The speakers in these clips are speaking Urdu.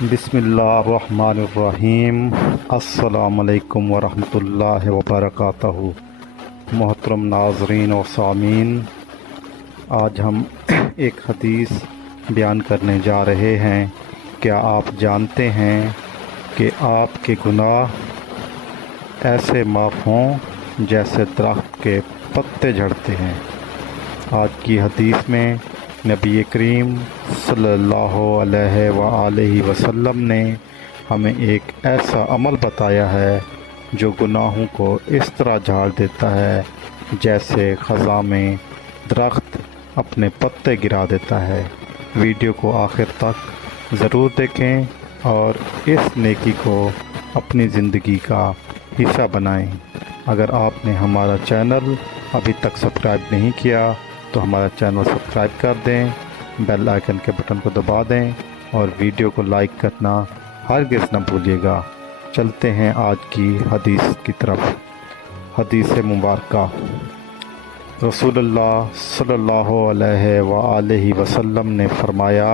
بسم اللہ الرحمن الرحیم۔ السلام علیکم ورحمۃ اللہ وبرکاتہ۔ محترم ناظرین و سامعین، آج ہم ایک حدیث بیان کرنے جا رہے ہیں۔ کیا آپ جانتے ہیں کہ آپ کے گناہ ایسے معاف ہوں جیسے درخت کے پتے جھڑتے ہیں؟ آج کی حدیث میں نبی کریم صلی اللہ علیہ وآلہ وسلم نے ہمیں ایک ایسا عمل بتایا ہے جو گناہوں کو اس طرح جھاڑ دیتا ہے جیسے خزاں میں درخت اپنے پتے گرا دیتا ہے۔ ویڈیو کو آخر تک ضرور دیکھیں اور اس نیکی کو اپنی زندگی کا حصہ بنائیں۔ اگر آپ نے ہمارا چینل ابھی تک سبسکرائب نہیں کیا تو ہمارا چینل سبسکرائب کر دیں، بیل آئیکن کے بٹن کو دبا دیں اور ویڈیو کو لائک کرنا ہرگز نہ بھولیے گا۔ چلتے ہیں آج کی حدیث کی طرف۔ حدیث مبارکہ۔ رسول اللہ صلی اللہ علیہ وآلہ وسلم نے فرمایا،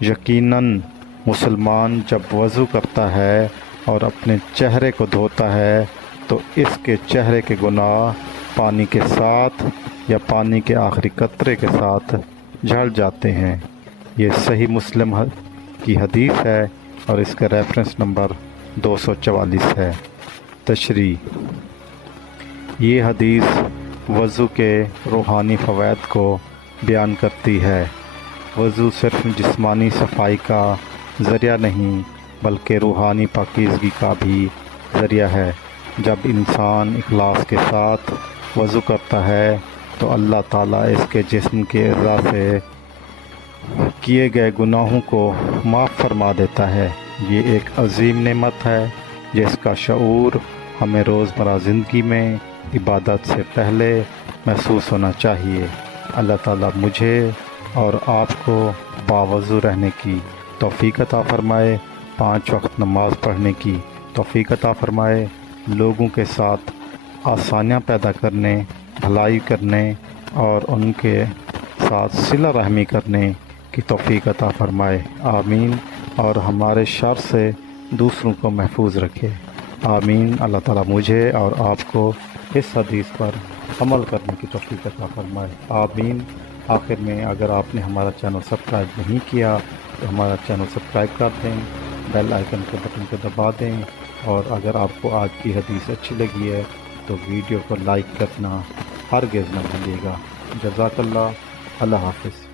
یقیناً مسلمان جب وضو کرتا ہے اور اپنے چہرے کو دھوتا ہے تو اس کے چہرے کے گناہ پانی کے ساتھ یا پانی کے آخری قطرے کے ساتھ جھڑ جاتے ہیں۔ یہ صحیح مسلم کی حدیث ہے اور اس کا ریفرنس نمبر 244 ہے۔ تشریح۔ یہ حدیث وضو کے روحانی فوائد کو بیان کرتی ہے۔ وضو صرف جسمانی صفائی کا ذریعہ نہیں بلکہ روحانی پاکیزگی کا بھی ذریعہ ہے۔ جب انسان اخلاص کے ساتھ وضو کرتا ہے تو اللہ تعالیٰ اس کے جسم کے اعضاء سے کیے گئے گناہوں کو معاف فرما دیتا ہے۔ یہ ایک عظیم نعمت ہے جس کا شعور ہمیں روزمرہ زندگی میں عبادت سے پہلے محسوس ہونا چاہیے۔ اللہ تعالیٰ مجھے اور آپ کو باوضو رہنے کی توفیق عطا فرمائے، 5 وقت نماز پڑھنے کی توفیق عطا فرمائے، لوگوں کے ساتھ آسانیاں پیدا کرنے، بھلائی کرنے اور ان کے ساتھ صلہ رحمی کرنے کی توفیق عطا فرمائے، آمین۔ اور ہمارے شر سے دوسروں کو محفوظ رکھے، آمین۔ اللہ تعالیٰ مجھے اور آپ کو اس حدیث پر عمل کرنے کی توفیق عطا فرمائے، آمین۔ آخر میں اگر آپ نے ہمارا چینل سبسکرائب نہیں کیا تو ہمارا چینل سبسکرائب کر دیں، بیل آئیکن کے بٹن کو دبا دیں، اور اگر آپ کو آج کی حدیث اچھی لگی ہے تو ویڈیو کو لائک کرنا ہرگز نہ بھولیے گا۔ جزاک اللہ۔ اللہ حافظ۔